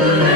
Amen.